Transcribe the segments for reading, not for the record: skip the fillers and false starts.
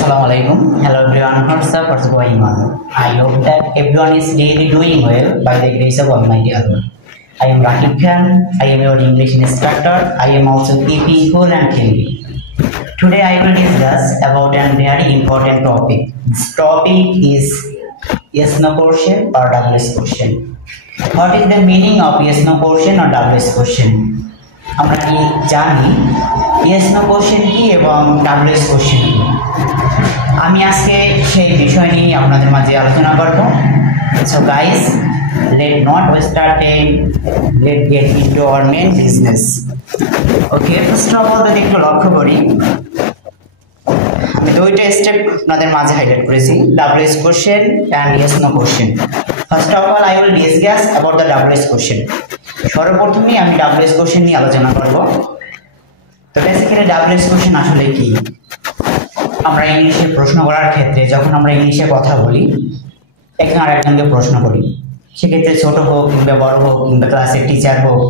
Assalamualaikum. Hello everyone. What's going on? I hope that everyone is really doing well by the grace of Almighty Allah. I am Rakib Khan. I am your English instructor. I am also keeping cool and healthy. Today I will discuss about a very important topic. This topic is yes no question or WS question. What is the meaning of yes no question or WS question? আমরা কি জানি yes no question কি এবং WS question কি? আমি আজকে সেই বিষয় নিয়ে আপনাদের মাঝে আলোচনা করব। So guys, let not waste our time. Let's get into our main business. Okay, first of all যদি একটু লক্ষ্য করি, আমি দুইটা স্টেপ আপনাদের মাঝে হাইলাইট করেছি, WS question and yes no question. First of all, I will discuss about the WS question. সর্বপ্রথমে আমি WS question নিয়ে আলোচনা করব। তো বেসিক্যালি WS question আসলে কি? আমরা ইংলিশে প্রশ্ন করার ক্ষেত্রে যখন আমরা ইংলিশে কথা বলি, একজন আরেকজনকে প্রশ্ন করি, সেক্ষেত্রে ছোট হোক কিংবা বড় হোক কিংবা ক্লাসের টিচার হোক,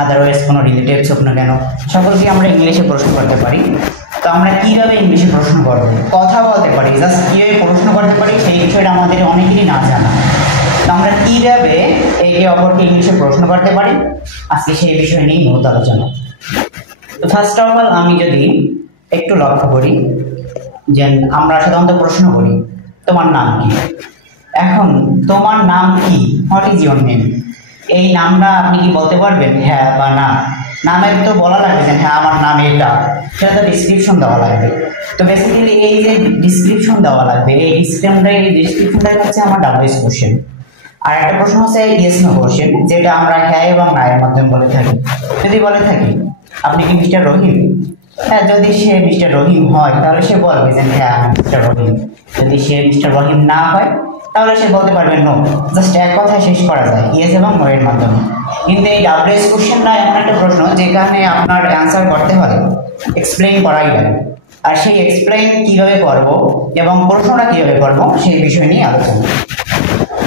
আদারওয়াইজ কোনো রিলেটিভস হোক না কেন, সকলকে আমরা ইংলিশে প্রশ্ন করতে পারি। তো আমরা কিভাবে ইংলিশে প্রশ্ন করব, কথা বলতে পারি, জাস্ট কিভাবে প্রশ্ন করতে পারি সেই বিষয়টা আমাদের অনেকেরই না জানা। তো আমরা কিভাবে একে অপরকে ইংলিশে প্রশ্ন করতে পারি, আজকে সেই বিষয় নিয়ে মূলত আলোচনা। তো ফার্স্ট অফ অল আমি যদি একটু লক্ষ্য করি যে আমরা সাধারণত প্রশ্ন করি তোমার নাম কি। এখন তোমার নাম কি, হোয়াট ইজ ইউর নেম, এই নামটা আপনি কি বলতে পারবেন হ্যাঁ বা না? নামের তো বলা লাগবে যে হ্যাঁ আমার নাম এটা, সেটা তো ডিসক্রিপশন দেওয়া লাগবে। তো বেসিক্যালি এই যে ডিসক্রিপশন দেওয়া লাগবে, এই ডিসক্রিপশনটাই হচ্ছে আমার WS কোশ্চেন। আর একটা প্রশ্ন হচ্ছে ইয়েস নো কোশ্চেন, যেটা আমরা হ্যাঁ এবং না এর মাধ্যমে বলে থাকি। যদি বলে থাকি আপনি কি মিস্টার রহিম, হ্যাঁ, যদি সে মিস্টার রহিম হয় তাহলে সে বলবে যে হ্যাঁ আমি মিস্টার রহিম। যদি সে মিস্টার রহিম না হয় তাহলে সে বলতে পারবে নো। জাস্ট এক কথায় শেষ করা যায় ইয়েস এবং নো এর মাধ্যমে। কিন্তু এই WS কোশ্চেনটা এমন একটা প্রশ্ন যেখানে আপনার অ্যান্সার করতে হলে এক্সপ্লেইন করাই লাগে। আর সেই এক্সপ্লেইন কিভাবে করব এবং প্রশ্নটা কিভাবে করব সেই বিষয় নিয়ে আলোচনা।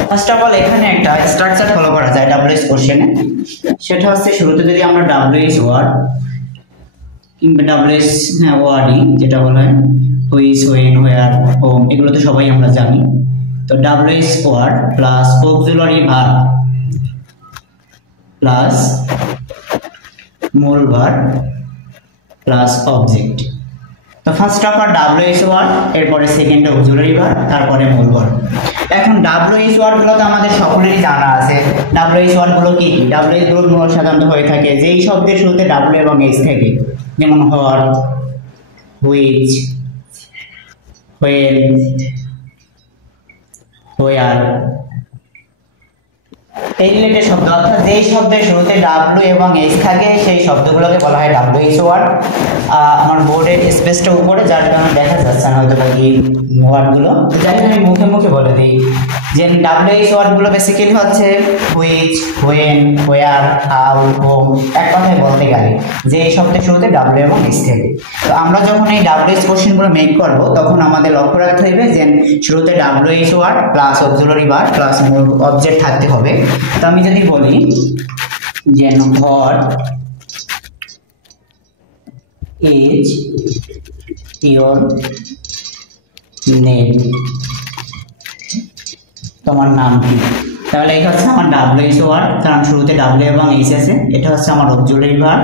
ফার্স্ট অফ অল এখানে একটা স্ট্রাকচার ফলো করা যায় WS কোশ্চেনে। সেটা হচ্ছে শুরুতে যদি আমরা WS ওয়ার্ড কিংবা WS ওয়ার্ডই যেটা বলা হয় হুইচ, হোয়েন, হোয়ার, হোম, এগুলো তো সবাই আমরা জানি। তো WS word plus auxiliary verb plus মূল ভার্ব প্লাস অবজেক্ট। তো first of all WS word, এরপরে সেকেন্ড অক্সিলারি ভার্ব, তারপরে মূল ভার্ব। এখন WS ওয়ার্ড গুলো তো আমাদের সকলেরই জানা আছে। WS ওয়ার্ড গুলো কি? WS গুলো সাধারণত হয়ে থাকে যেই শব্দের শুরুতে W এবং H থাকে, যেমন হোয়াট, হুইচ, হোয়েন, হোয়ার, এই রিলেটেড শব্দ, অর্থাৎ যেই শব্দের শুরুতে W এবং H থাকে সেই শব্দগুলোকে বলা হয় WS ওয়ার্ড। আমার বোর্ডের স্পেসটা উপরে, যার কারণে দেখা যাচ্ছে না হয়তো বাকি ওয়ার্ডগুলো, যাই আমি মুখে মুখে বলে দিই যে WS ওয়ার্ডগুলো বেসিক্যালি হচ্ছে which, when, where, how, home, এক কথায় বলতে গেলে যে এই শব্দের শুরুতে W এবং H থাকে। তো আমরা যখন এই WS কোশ্চেনগুলো মেক করব তখন আমাদের লক্ষ্য রাখতে হবে যে শুরুতে WS word plus auxiliary verb plus মূল অবজেক্ট থাকতে হবে। তো আমি যদি বলি যে হোয়াট ইজ ইওর নেম, তোমার নাম কি, তাহলে এটা হচ্ছে আমার WS ওয়ার্ড, কারণ শুরুতে W এবং H আছে। এটা হচ্ছে আমার অক্সিলারি ভার্ব,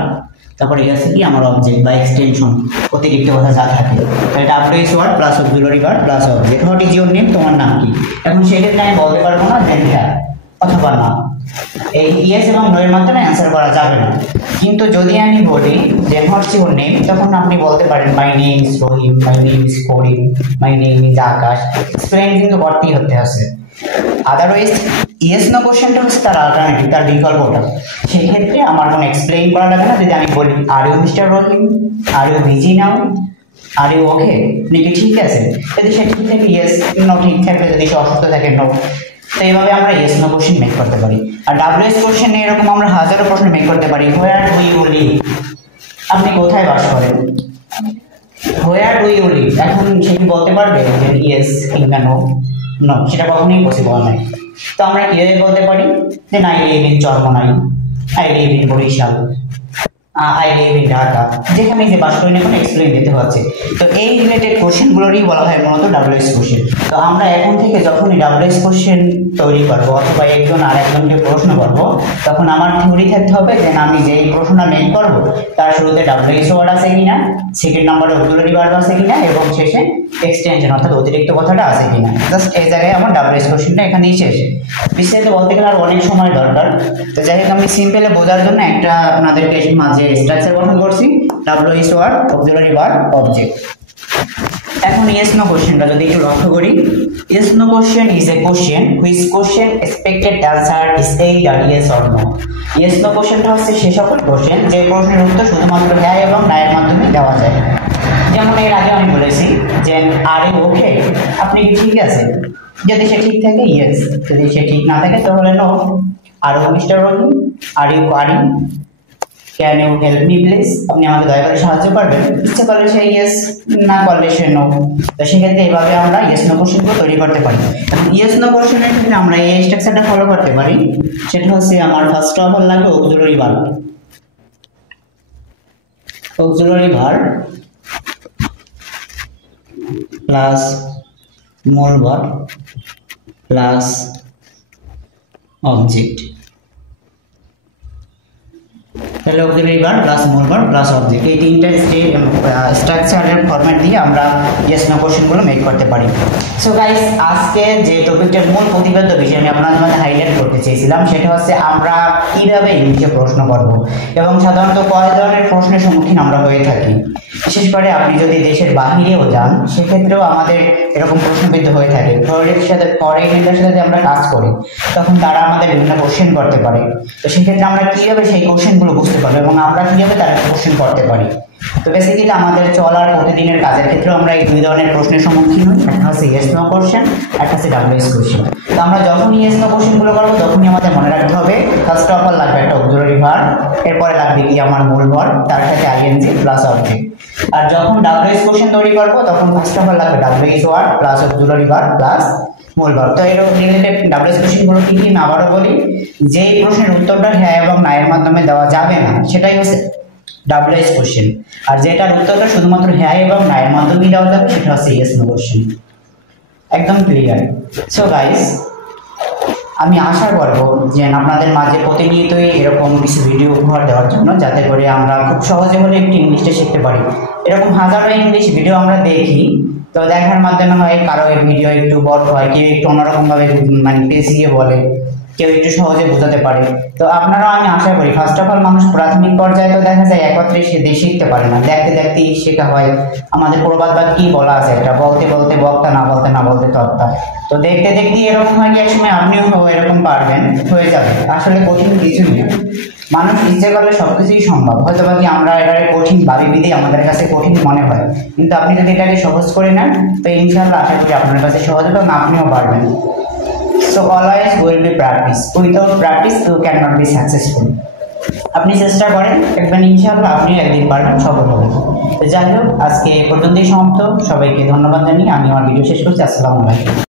তারপরে এটা হচ্ছে কি আমার অবজেক্ট বা এক্সটেনশন, অতিরিক্ত কথা যা থাকে। তাহলে WS word plus auxiliary verb plus object. What is your name, তোমার নাম কি। এখন সেক্ষেত্রে আমি বলতে পারবো না দেন হ্যাঁ অথবা না, এই ইয়েস এবং নো এর মাধ্যমে অ্যান্সার করা যাবে না। কিন্তু যদি আমি বলি যে হোয়াটস ইওর নেম, তখন আপনি বলতে পারেন my name is Rahim, my name is Karim, my name is Akash. Explain কিন্তু করতেই হতে আছে। আদারওয়াইজ ইয়েস নো কোশ্চেনটা হচ্ছে তার অল্টারনেটিভ, তার বিকল্পটা। সেক্ষেত্রে আমার কোনো এক্সপ্লেইন করা লাগে না। যদি আমি বলি are you mister Rahim, are you busy now, are you okay, নাকি ঠিক আছে, যদি সে ঠিক থাকে ইয়েস, নো ঠিক থাকলে যদি সে অসুস্থ থাকে নো। তো এইভাবে আমরা ইয়েস নো কোশ্চেন মেক করতে পারি। আর WS কোশ্চেন এরকম আমরা হাজারো প্রশ্ন মেক করতে পারি। হোয়ার ডু ইউ লিভ, আপনি কোথায় বাস করেন, হোয়ার ডু ইউ লিভ। এখন সে কি বলতে পারবে যে ইয়েস কিংবা নো? নো, সেটা কখনোই পসিবল নয়। তো আমরা কিভাবে বলতে পারি যে I live in Charmonai, I live in Barishal, I live in Dhaka, যেখানে যে বাস করি না কোনো এক্সপ্লেইন দিতে হচ্ছে। তো এই রিলেটেড কোশ্চেনগুলোরই বলা হয় মূলত ডাব্লিউএস কোশ্চেন। তো আমরা এখন থেকে যখনই ডাব্লিউএস কোশ্চেন তৈরি করবো অথবা একজন আর একজনকে প্রশ্ন করবো, তখন আমার থিওরি থাকতে হবে যে আমি যেই প্রশ্নটা মেক করবো তার শুরুতে ডাব্লিউএস ওয়ার্ড আছে কিনা, সেকেন্ড নম্বরে অক্সিলারি ভার্ব আছে কিনা, এবং শেষে এক্সটেনশন অর্থাৎ অতিরিক্ত কথাটা আছে কিনা। জাস্ট এই জায়গায় আমার ডাব্লিউএস কোশ্চেনটা এখানেই শেষ। বিস্তারিত বলতে গেলে আর অনেক সময় দরকার। তো যাই হোক আমি সিম্পলে বোঝার জন্য একটা আপনাদেরকে মাঝে স্ট্রাকচার গঠন করছি, WH word, auxiliary verb, object. এখন ইয়েস নো কোশ্চেনটা যদি একটু লক্ষ্য করি, yes no question is a question which question expected answer is either yes or no. Yes no কোশ্চেনটা হচ্ছে সে সকল কোশ্চেন যে প্রশ্নের উত্তর শুধুমাত্র হ্যাঁ এবং না এর মাধ্যমে দেওয়া যায়। যেমন এর আগে আমি বলেছি যে আর ইউ ওকে, আপনি কি ঠিক আছে, যদি সে ঠিক থাকে ইয়েস, যদি সে ঠিক না থাকে তাহলে no. Are you mister Rahim, are you can you help me please, আপনি আমাকে দয়া করে সাহায্য করবেন, ইচ্ছে করলে সে ইয়েস, না করলে সে নো। তো সেক্ষেত্রে এইভাবে আমরা ইয়েস নো কোশ্চেনগুলো তৈরি করতে পারি। এখন ইয়েস নো কোশ্চেনের ক্ষেত্রে আমরা এই স্ট্রাকচারটা ফলো করতে পারি, সেটা হচ্ছে আমার ফার্স্ট অফ অল লাগবে auxiliary verb. Auxiliary verb plus মূল ভার্ব প্লাস অবজেক্ট। তাহলে অক্সিলারি ভার্ব প্লাস মূল ভার্ব প্লাস অবজেক্ট, এই তিনটা স্ট্রাকচারের ফরম্যাট দিয়ে আমরা ইয়েস নো কোশ্চেনগুলো মেক করতে পারি। সো গাইস, আজকে যে টপিকটার মূল প্রতিপাদ্য বিষয় আমি আপনাদের মধ্যে হাইলাইট করতে চেয়েছিলাম সেটা হচ্ছে আমরা কিভাবে ইংলিশে প্রশ্ন করব এবং সাধারণত কয় ধরনের প্রশ্নের সম্মুখীন আমরা হয়ে থাকি। বিশেষ করে আপনি যদি দেশের বাহিরেও যান সেক্ষেত্রেও আমাদের এরকম প্রশ্নবিদ্ধ হয়ে থাকে। ফরেনারদের সাথে আমরা কাজ করি তখন তারা আমাদের বিভিন্ন কোশ্চেন করতে পারে। তো সেক্ষেত্রে আমরা কিভাবে সেই কোশ্চেনগুলো বুঝতে পারবো এবং আমরা কিভাবে তারা কোশ্চেন করতে পারি। তো বেসিক্যালি আমাদের চলার প্রতিদিনের কাজের ক্ষেত্রেও আমরা এই দুই ধরনের প্রশ্নের সম্মুখীন হই, একটা হচ্ছে ইয়েস নো কোশ্চেন, একটা হচ্ছে ডাব্লিউএস কোশ্চেন। তো আমরা যখন ইয়েস নো কোশ্চেনগুলো করবো তখনই আমাদের মনে রাখতে হবে ফার্স্ট অফ অল লাগবে একটা অক্সিলারি ভার্ব, এরপরে লাগবে কি আমার মূল ভার্ব, তার সাথে আইএনজি প্লাস অবজেক্ট। আর যখন ডাব্লিউএস কোশ্চেন তৈরি করবো তখন ফার্স্ট অফ অল লাগবে WH word plus auxiliary verb plus মূল ভার্ব। তো এর রিলেটেড ডাব্লিউএস কোশ্চেনগুলো কি কি আমি আবারও বলি, যেই প্রশ্নের উত্তরটা হ্যাঁ এবং না এর মাধ্যমে দেওয়া যাবে না সেটাই হচ্ছে ডাব্লিউএস কোশ্চেন, আর যেটার উত্তরটা শুধুমাত্র হ্যাঁ এবং না এর মাধ্যমে দেওয়া যাবে সেটা হচ্ছে ইয়েস নো কোশ্চেন। একদম ক্লিয়ার। সো গাইস, আমি আশা করব যে আপনাদের মাঝে প্রতিনিয়তই এরকম কিছু ভিডিও উপহার দেওয়ার জন্য, যাতে করে আমরা খুব সহজে হলে একটু ইংলিশটা শিখতে পারি। এরকম হাজারো ইংলিশ ভিডিও আমরা দেখি, তো দেখার মাধ্যমে হয় কারো ভিডিও একটু বড় হয়, কেউ একটু অন্যরকমভাবে মানে পেঁচিয়ে বলে, কেউ একটু সহজে বোঝাতে পারে। তো আপনারাও আমি আশা করি, ফার্স্ট অফ অল মানুষ প্রাথমিক পর্যায়ে তো দেখা যায় একত্রে সে শিখতে পারে না, দেখতে দেখতেই শেখা হয়। আমাদের প্রবাদ বা কি বলা আছে, একটা বলতে বলতে বক্তা, না বলতে না বলতে তক্তা। তো দেখতে দেখতে এরকম হয় কি একসময় আপনিও এরকম পারবেন, হয়ে যাবে। আসলে কঠিন কিছু নেই, মানুষ ইচ্ছে করলে সবকিছুই সম্ভব। হয়তো বা কি আমরা এটাকে কঠিন ভাবি বিধেই আমাদের কাছে কঠিন মনে হয়, কিন্তু আপনি যদি এটাকে সহজ করে নেন তো ইনশাআল্লাহ আশা করি আপনার কাছে সহজ হবে এবং আপনিও পারবেন। So always will be practice. Without practice you cannot be successful. আপনি চেষ্টা করেন, দেখবেন ইনশাআল্লাহ আপনি একদিন পারবেন, সফল হবেন। যাই হোক, আজকে এই পর্যন্তই সমাপ্ত। সবাইকে ধন্যবাদ জানিয়ে আমি আমার ভিডিও শেষ করছি। আসসালামু আলাইকুম।